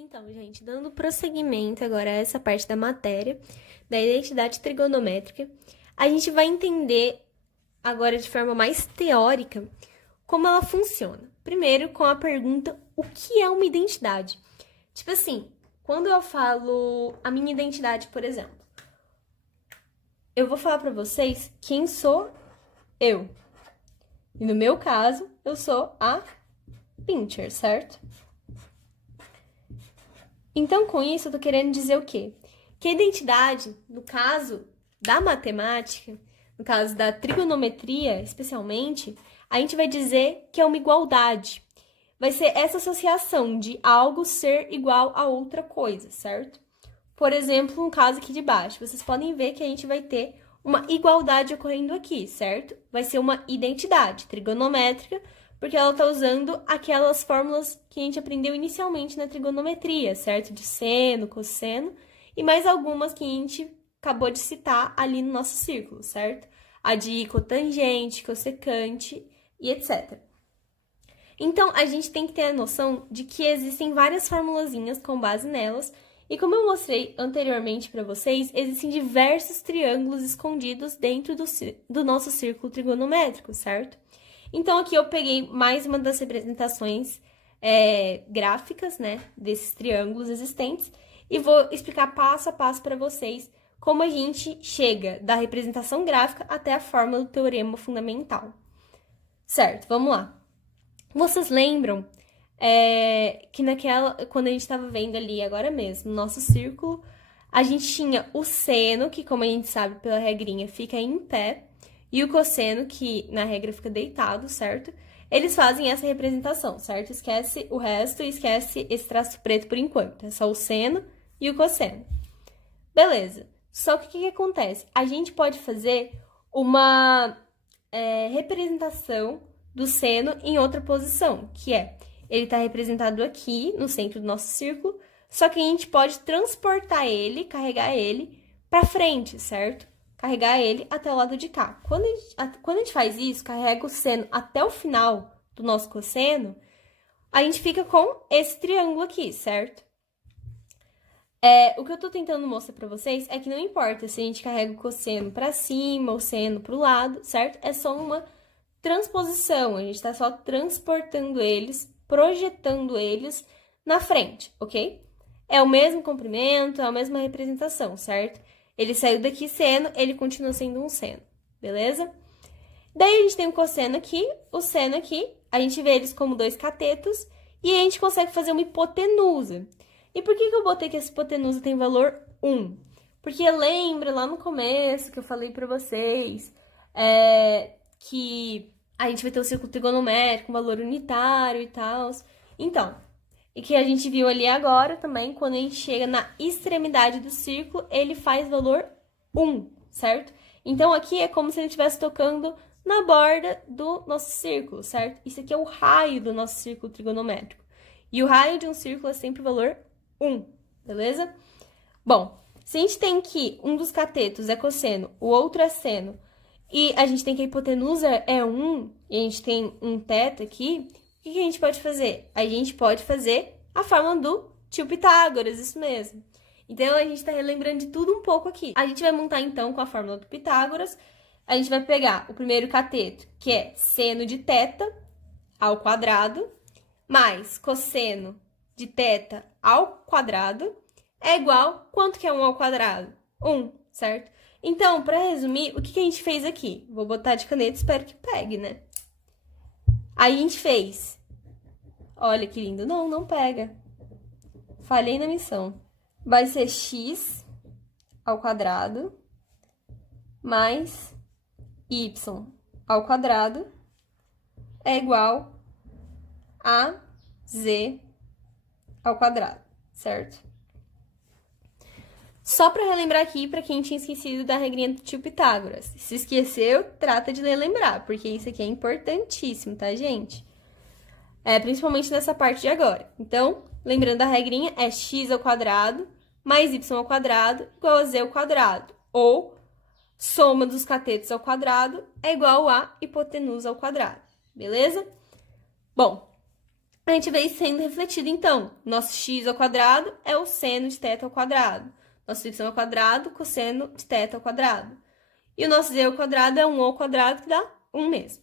Então, gente, dando prosseguimento agora a essa parte da matéria, da identidade trigonométrica, a gente vai entender agora de forma mais teórica como ela funciona. Primeiro, com a pergunta: o que é uma identidade? Tipo assim, quando eu falo a minha identidade, por exemplo, eu vou falar para vocês quem sou eu. E no meu caso, eu sou a Pincher, certo? Então, com isso, eu tô querendo dizer o quê? Que a identidade, no caso da matemática, no caso da trigonometria, especialmente, a gente vai dizer que é uma igualdade. Vai ser essa associação de algo ser igual a outra coisa, certo? Por exemplo, no caso aqui de baixo, vocês podem ver que a gente vai ter uma igualdade ocorrendo aqui, certo? Vai ser uma identidade trigonométrica, porque ela está usando aquelas fórmulas que a gente aprendeu inicialmente na trigonometria, certo? De seno, cosseno, e mais algumas que a gente acabou de citar ali no nosso círculo, certo? A de cotangente, cossecante e etc. Então, a gente tem que ter a noção de que existem várias formulazinhas com base nelas, e como eu mostrei anteriormente para vocês, existem diversos triângulos escondidos dentro do nosso círculo trigonométrico, certo? Então, aqui eu peguei mais uma das representações gráficas, né, desses triângulos existentes, e vou explicar passo a passo para vocês como a gente chega da representação gráfica até a fórmula do teorema fundamental. Certo, vamos lá. Vocês lembram que quando a gente estava vendo ali agora mesmo, no nosso círculo, a gente tinha o seno, que como a gente sabe pela regrinha, fica em pé, e o cosseno, que na regra fica deitado, certo? Eles fazem essa representação, certo? Esquece o resto e esquece esse traço preto por enquanto. É só o seno e o cosseno. Beleza. Só que o que acontece? A gente pode fazer uma representação do seno em outra posição, que ele está representado aqui, no centro do nosso círculo, só que a gente pode transportar ele, carregar ele para frente, certo? Carregar ele até o lado de cá. Quando a gente faz isso, carrega o seno até o final do nosso cosseno, a gente fica com esse triângulo aqui, certo? O que eu tô tentando mostrar pra vocês é que não importa se a gente carrega o cosseno pra cima ou seno pro lado, certo? É só uma transposição, a gente tá só transportando eles, projetando eles na frente, ok? É o mesmo comprimento, é a mesma representação, certo? Ele saiu daqui seno, ele continua sendo um seno, beleza? Daí a gente tem o cosseno aqui, o seno aqui, a gente vê eles como dois catetos e a gente consegue fazer uma hipotenusa. E por que eu botei que essa hipotenusa tem valor 1? Porque lembra lá no começo que eu falei pra vocês que a gente vai ter o círculo trigonométrico, um valor unitário e tal. Então, e que a gente viu ali agora também, quando a gente chega na extremidade do círculo, ele faz valor 1, certo? Então, aqui é como se ele estivesse tocando na borda do nosso círculo, certo? Isso aqui é o raio do nosso círculo trigonométrico. E o raio de um círculo é sempre valor 1, beleza? Bom, se a gente tem que um dos catetos é cosseno, o outro é seno, e a gente tem que a hipotenusa é 1, e a gente tem um teto aqui, o que a gente pode fazer? A gente pode fazer a fórmula do tio Pitágoras, isso mesmo. Então, a gente tá relembrando de tudo um pouco aqui. A gente vai montar, então, com a fórmula do Pitágoras. A gente vai pegar o primeiro cateto, que é seno de θ ao quadrado, mais cosseno de θ ao quadrado, é igual, quanto que é 1 ao quadrado? 1, certo? Então, para resumir, o que a gente fez aqui? Vou botar de caneta, espero que pegue, né? Aí a gente fez. Olha que lindo. Não pega. Falhei na missão. Vai ser x ao quadrado mais y ao quadrado é igual a z ao quadrado, certo? Só para relembrar aqui, para quem tinha esquecido da regrinha do tio Pitágoras. Se esqueceu, trata de relembrar, porque isso aqui é importantíssimo, tá, gente? Principalmente nessa parte de agora. Então, lembrando da regrinha, é x ao quadrado mais y ao quadrado igual a z ao quadrado. Ou, soma dos catetos ao quadrado é igual a hipotenusa ao quadrado. Beleza? Bom, a gente vê isso sendo refletido. Então, nosso x ao quadrado é o seno de θ ao quadrado. Nosso y ao quadrado, cosseno de θ ao quadrado. E o nosso z ao quadrado é 1 ao quadrado, que dá 1 mesmo.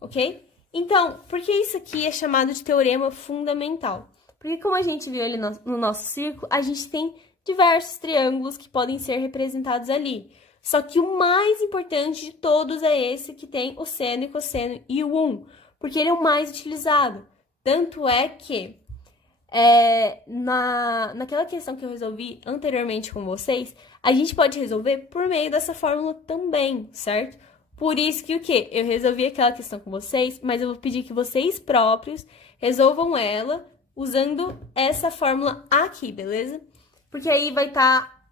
Ok? Então, por que isso aqui é chamado de teorema fundamental? Porque como a gente viu ali no nosso círculo, a gente tem diversos triângulos que podem ser representados ali. Só que o mais importante de todos é esse que tem o seno e cosseno e o 1, porque ele é o mais utilizado. Tanto é que, naquela questão que eu resolvi anteriormente com vocês, a gente pode resolver por meio dessa fórmula também, certo? Por isso que o quê? Eu resolvi aquela questão com vocês, mas eu vou pedir que vocês próprios resolvam ela usando essa fórmula aqui, beleza? Porque aí vai estar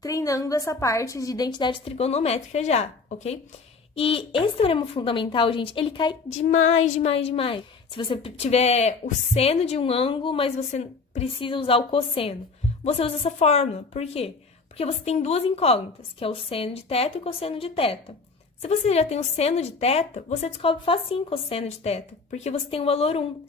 treinando essa parte de identidade trigonométrica já, ok? E esse teorema fundamental, gente, ele cai demais, demais, demais. Se você tiver o seno de um ângulo, mas você precisa usar o cosseno, você usa essa fórmula. Por quê? Porque você tem duas incógnitas, que é o seno de θ e o cosseno de θ. Se você já tem o seno de θ, você descobre facinho o cosseno de θ, porque você tem o valor 1.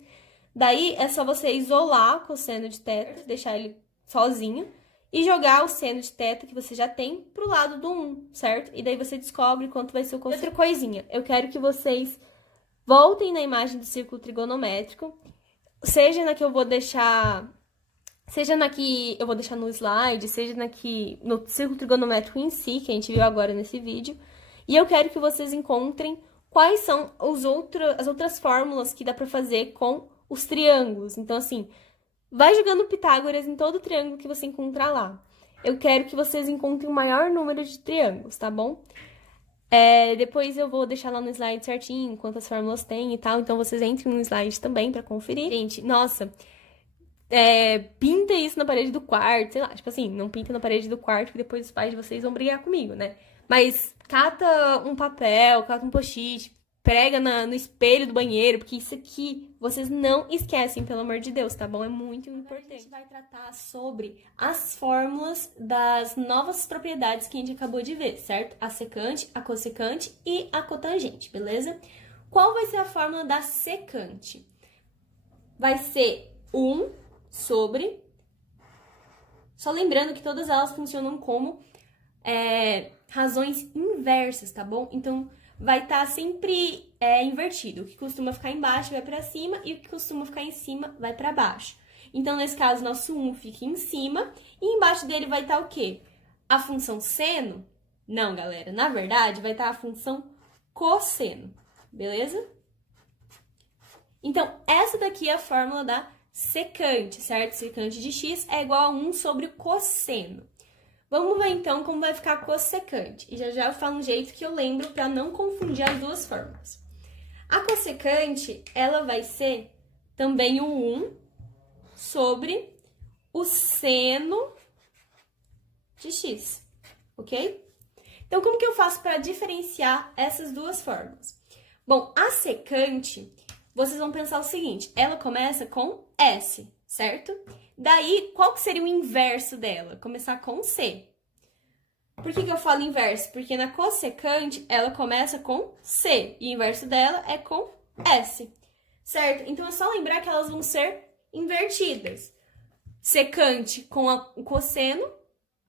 Daí, é só você isolar o cosseno de θ, deixar ele sozinho, e jogar o seno de θ que você já tem pro lado do 1, certo? E daí você descobre quanto vai ser o cosseno. Outra coisinha, eu quero que vocês voltem na imagem do círculo trigonométrico, seja na que eu vou deixar... Seja na que eu vou deixar no slide, seja no círculo trigonométrico em si, que a gente viu agora nesse vídeo. E eu quero que vocês encontrem quais são as outras fórmulas que dá pra fazer com os triângulos. Então, assim, vai jogando Pitágoras em todo triângulo que você encontrar lá. Eu quero que vocês encontrem o maior número de triângulos, tá bom? Depois eu vou deixar lá no slide certinho quantas fórmulas tem e tal. Então, vocês entrem no slide também pra conferir. Gente, nossa... pinta isso na parede do quarto, sei lá, tipo assim, não pinta na parede do quarto que depois os pais de vocês vão brigar comigo, né? Mas cata um papel, cata um post-it, prega no espelho do banheiro, porque isso aqui vocês não esquecem, pelo amor de Deus, tá bom? É muito importante. A gente vai tratar sobre as fórmulas das novas propriedades que a gente acabou de ver, certo? A secante, a cossecante e a cotangente, beleza? Qual vai ser a fórmula da secante? Vai ser 1 sobre... Só lembrando que todas elas funcionam como razões inversas, tá bom? Então, vai estar sempre invertido. O que costuma ficar embaixo vai para cima e o que costuma ficar em cima vai para baixo. Então, nesse caso, nosso 1 fica em cima e embaixo dele vai estar o quê? A função seno? Não, galera. Na verdade, vai estar a função cosseno, beleza? Então, essa daqui é a fórmula da secante, certo? Secante de x é igual a 1 sobre o cosseno. Vamos ver, então, como vai ficar a cossecante. E já eu falo um jeito que eu lembro para não confundir as duas fórmulas. A cossecante, ela vai ser também o 1 sobre o seno de x, ok? Então, como que eu faço para diferenciar essas duas fórmulas? Bom, a secante... Vocês vão pensar o seguinte, ela começa com S, certo? Daí, qual que seria o inverso dela? Começar com C. Por que eu falo inverso? Porque na cossecante, ela começa com C, e o inverso dela é com S, certo? Então, é só lembrar que elas vão ser invertidas. Secante com o cosseno,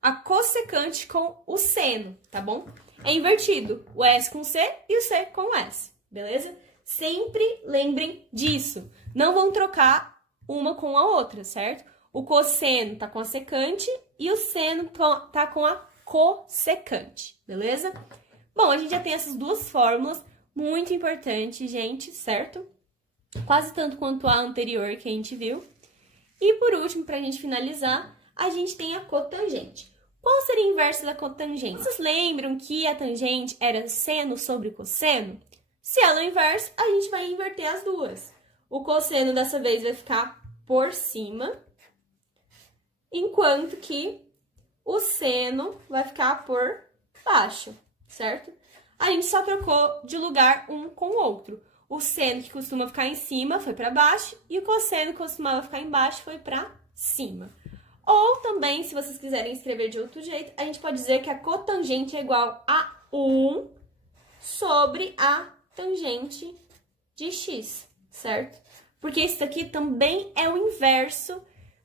a cossecante com o seno, tá bom? É invertido, o S com C e o C com S, beleza? Sempre lembrem disso. Não vão trocar uma com a outra, certo? O cosseno tá com a secante e o seno tá com a cossecante, beleza? Bom, a gente já tem essas duas fórmulas, muito importantes, gente, certo? Quase tanto quanto a anterior que a gente viu. E por último, pra gente finalizar, a gente tem a cotangente. Qual seria o inverso da cotangente? Vocês lembram que a tangente era seno sobre cosseno? Se ela é o inverso, a gente vai inverter as duas. O cosseno dessa vez vai ficar por cima, enquanto que o seno vai ficar por baixo, certo? A gente só trocou de lugar um com o outro. O seno que costuma ficar em cima foi para baixo e o cosseno que costumava ficar embaixo foi para cima. Ou também, se vocês quiserem escrever de outro jeito, a gente pode dizer que a cotangente é igual a 1 sobre a tangente de x, certo? porque isso aqui também é o inverso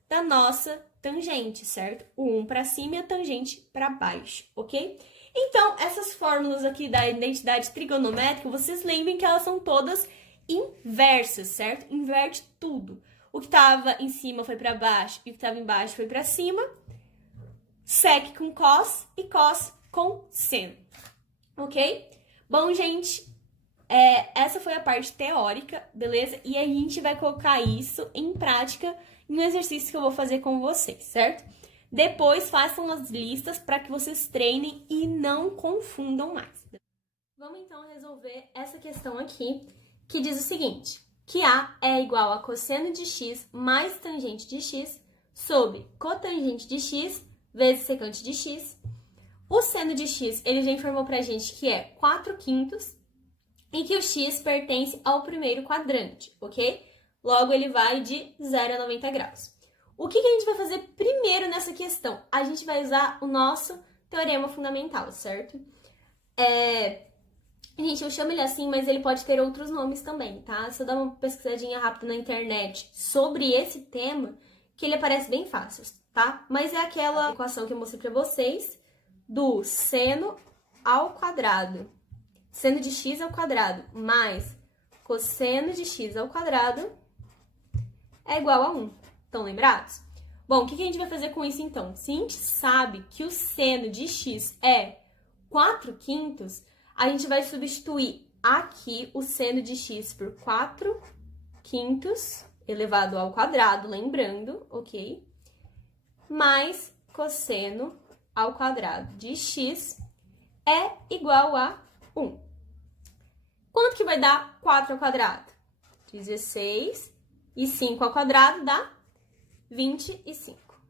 da nossa tangente, certo? O 1 para cima e a tangente para baixo, ok? Então, essas fórmulas aqui da identidade trigonométrica, vocês lembrem que elas são todas inversas, certo? Inverte tudo. O que estava em cima foi para baixo e o que estava embaixo foi para cima. Sec com cos e cos com seno, ok? Bom, gente, essa foi a parte teórica, beleza? E a gente vai colocar isso em prática em um exercício que eu vou fazer com vocês, certo? Depois façam as listas para que vocês treinem e não confundam mais. Vamos então resolver essa questão aqui, que diz o seguinte, que A é igual a cosseno de x mais tangente de x sobre cotangente de x vezes secante de x. O seno de x, ele já informou pra gente que é 4/5 e que o x pertence ao primeiro quadrante, ok? Logo, ele vai de 0 a 90 graus. O que a gente vai fazer primeiro nessa questão? A gente vai usar o nosso teorema fundamental, certo? Gente, eu chamo ele assim, mas ele pode ter outros nomes também, tá? Se eu dar uma pesquisadinha rápida na internet sobre esse tema, que ele aparece bem fácil, tá? Mas é aquela equação que eu mostrei pra vocês do seno ao quadrado, seno de x ao quadrado, mais cosseno de x ao quadrado é igual a 1. Estão lembrados? Bom, o que a gente vai fazer com isso então? Se a gente sabe que o seno de x é 4/5, a gente vai substituir aqui o seno de x por 4/5 elevado ao quadrado, lembrando, ok? Mais cosseno ao quadrado de x é igual a 1. Quanto que vai dar 4 ao quadrado? 16 e 5 ao quadrado dá 25.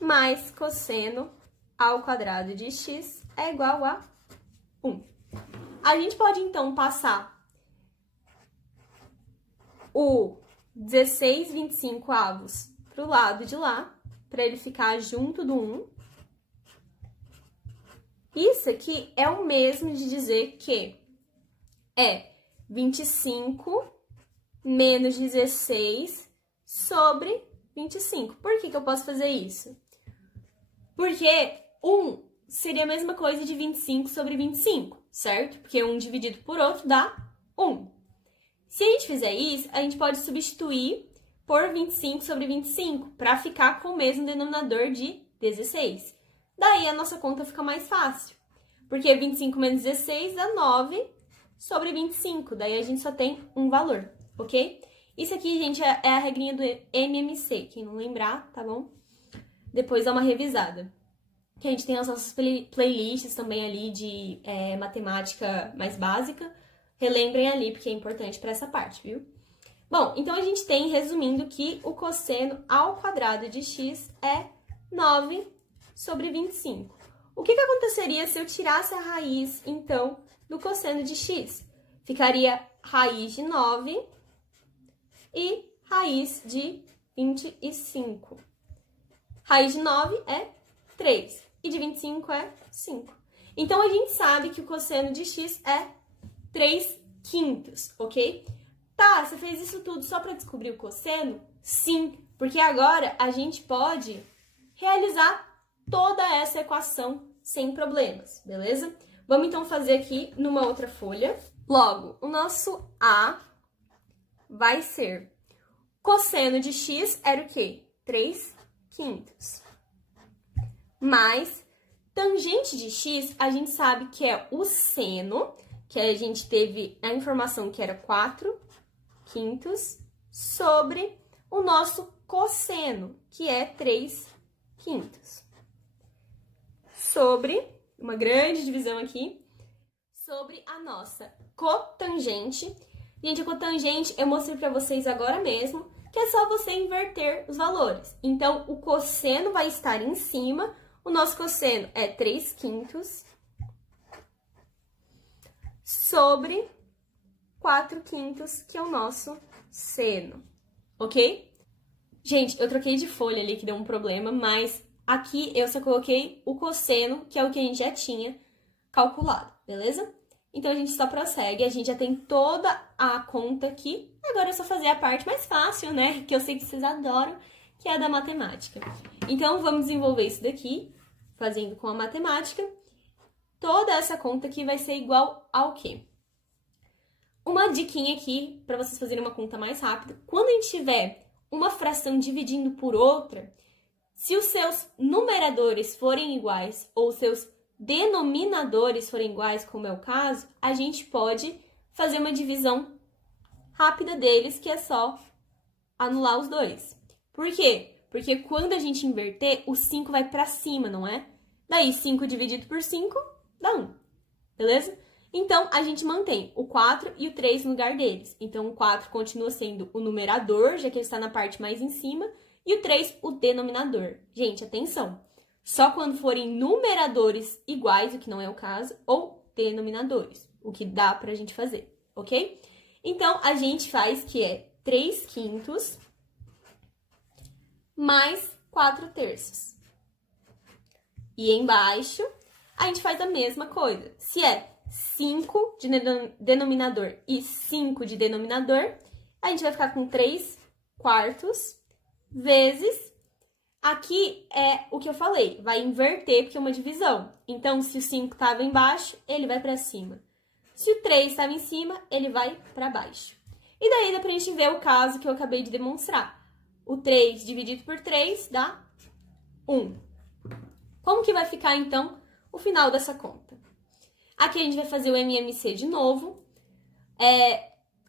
Mais cosseno ao quadrado de x é igual a 1. A gente pode, então, passar o 16/25 para o lado de lá, para ele ficar junto do 1. Isso aqui é o mesmo de dizer que é 25 menos 16 sobre 25. Por que eu posso fazer isso? Porque 1 seria a mesma coisa de 25 sobre 25, certo? Porque 1 dividido por outro dá 1. Se a gente fizer isso, a gente pode substituir por 25 sobre 25, para ficar com o mesmo denominador de 16. Daí a nossa conta fica mais fácil, porque 25 menos 16 dá 9 sobre 25, daí a gente só tem um valor, ok? Isso aqui, gente, é a regrinha do MMC, quem não lembrar, tá bom? Depois dá uma revisada. Que a gente tem as nossas playlists também ali de matemática mais básica. Relembrem ali, porque é importante para essa parte, viu? Bom, então a gente tem, resumindo, que o cosseno ao quadrado de x é 9 sobre 25. O que aconteceria se eu tirasse a raiz, então, do cosseno de x? Ficaria raiz de 9 e raiz de 25. Raiz de 9 é 3 e de 25 é 5. Então, a gente sabe que o cosseno de x é 3/5, ok? Tá, você fez isso tudo só para descobrir o cosseno? Sim, porque agora a gente pode realizar toda essa equação sem problemas, beleza? Vamos então fazer aqui numa outra folha. Logo, o nosso A vai ser cosseno de x era o quê? 3/5. Mais tangente de x, a gente sabe que é o seno, que a gente teve a informação que era 4/5 sobre o nosso cosseno, que é 3/5. Sobre, uma grande divisão aqui, sobre a nossa cotangente. Gente, a cotangente eu mostrei para vocês agora mesmo, que é só você inverter os valores. Então, o cosseno vai estar em cima, o nosso cosseno é 3/5 sobre 4/5, que é o nosso seno, ok? Gente, eu troquei de folha ali, que deu um problema, mas aqui eu só coloquei o cosseno, que é o que a gente já tinha calculado, beleza? Então, a gente só prossegue, a gente já tem toda a conta aqui Agora é só fazer a parte mais fácil, né? Que eu sei que vocês adoram, que é a da matemática. Então, vamos desenvolver isso daqui, fazendo com a matemática. Toda essa conta aqui vai ser igual ao quê? Uma diquinha aqui, para vocês fazerem uma conta mais rápida. Quando a gente tiver uma fração dividindo por outra, se os seus numeradores forem iguais ou os seus denominadores forem iguais, como é o caso, a gente pode fazer uma divisão rápida deles, que é só anular os dois. Por quê? Porque quando a gente inverter, o 5 vai para cima, não é? Daí, 5 dividido por 5 dá 1, beleza? Então, a gente mantém o 4 e o 3 no lugar deles. Então, o 4 continua sendo o numerador, já que ele está na parte mais em cima, e o 3 o denominador. Gente, atenção! Só quando forem numeradores iguais, o que não é o caso, ou denominadores, o que dá pra gente fazer, ok? Então, a gente faz que é 3/5 mais 4/3. E embaixo, a gente faz a mesma coisa. Se é 5 de denominador e 5 de denominador, a gente vai ficar com 3/4 vezes... Aqui é o que eu falei, vai inverter porque é uma divisão. Então, se o 5 estava embaixo, ele vai para cima. Se o 3 estava em cima, ele vai para baixo. E daí dá pra gente ver o caso que eu acabei de demonstrar. O 3 dividido por 3 dá 1. Como que vai ficar, então, o final dessa conta? Aqui a gente vai fazer o MMC de novo.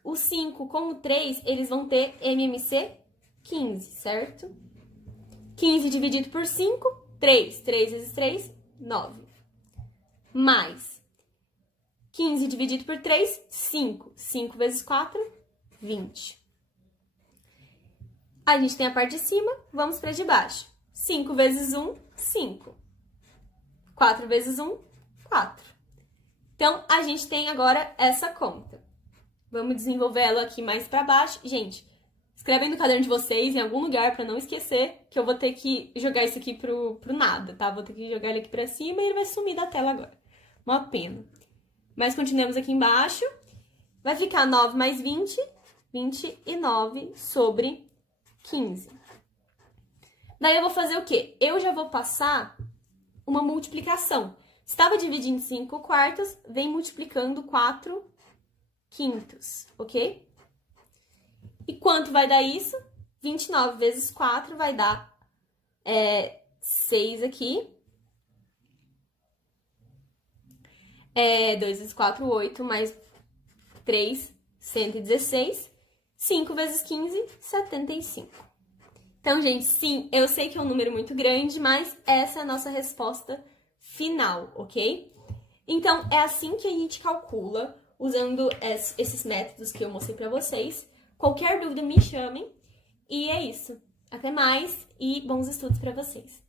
O 5 com o 3, eles vão ter MMC 15, certo? 15 dividido por 5, 3. 3 vezes 3, 9. Mais 15 dividido por 3, 5. 5 vezes 4, 20. A gente tem a parte de cima, vamos para de baixo. 5 vezes 1, 5. 4 vezes 1, 4. Então, a gente tem agora essa conta. Vamos desenvolver ela aqui mais para baixo. Gente, escrevem no caderno de vocês, em algum lugar, para não esquecer, que eu vou ter que jogar isso aqui pro nada, tá? Vou ter que jogar ele aqui pra cima e ele vai sumir da tela agora. Uma pena. Mas continuamos aqui embaixo. Vai ficar 9 mais 20, 29 sobre 15. Daí eu vou fazer o quê? Eu já vou passar uma multiplicação. Estava dividindo 5/4, vem multiplicando 4/5, ok? E quanto vai dar isso? 29 vezes 4 vai dar 6 aqui. 2 vezes 4, 8, mais 3, 116. 5 vezes 15, 75. Então, gente, sim, eu sei que é um número muito grande, mas essa é a nossa resposta final, ok? Então, é assim que a gente calcula, usando esses métodos que eu mostrei pra vocês. Qualquer dúvida, me chamem. E é isso. Até mais e bons estudos pra vocês.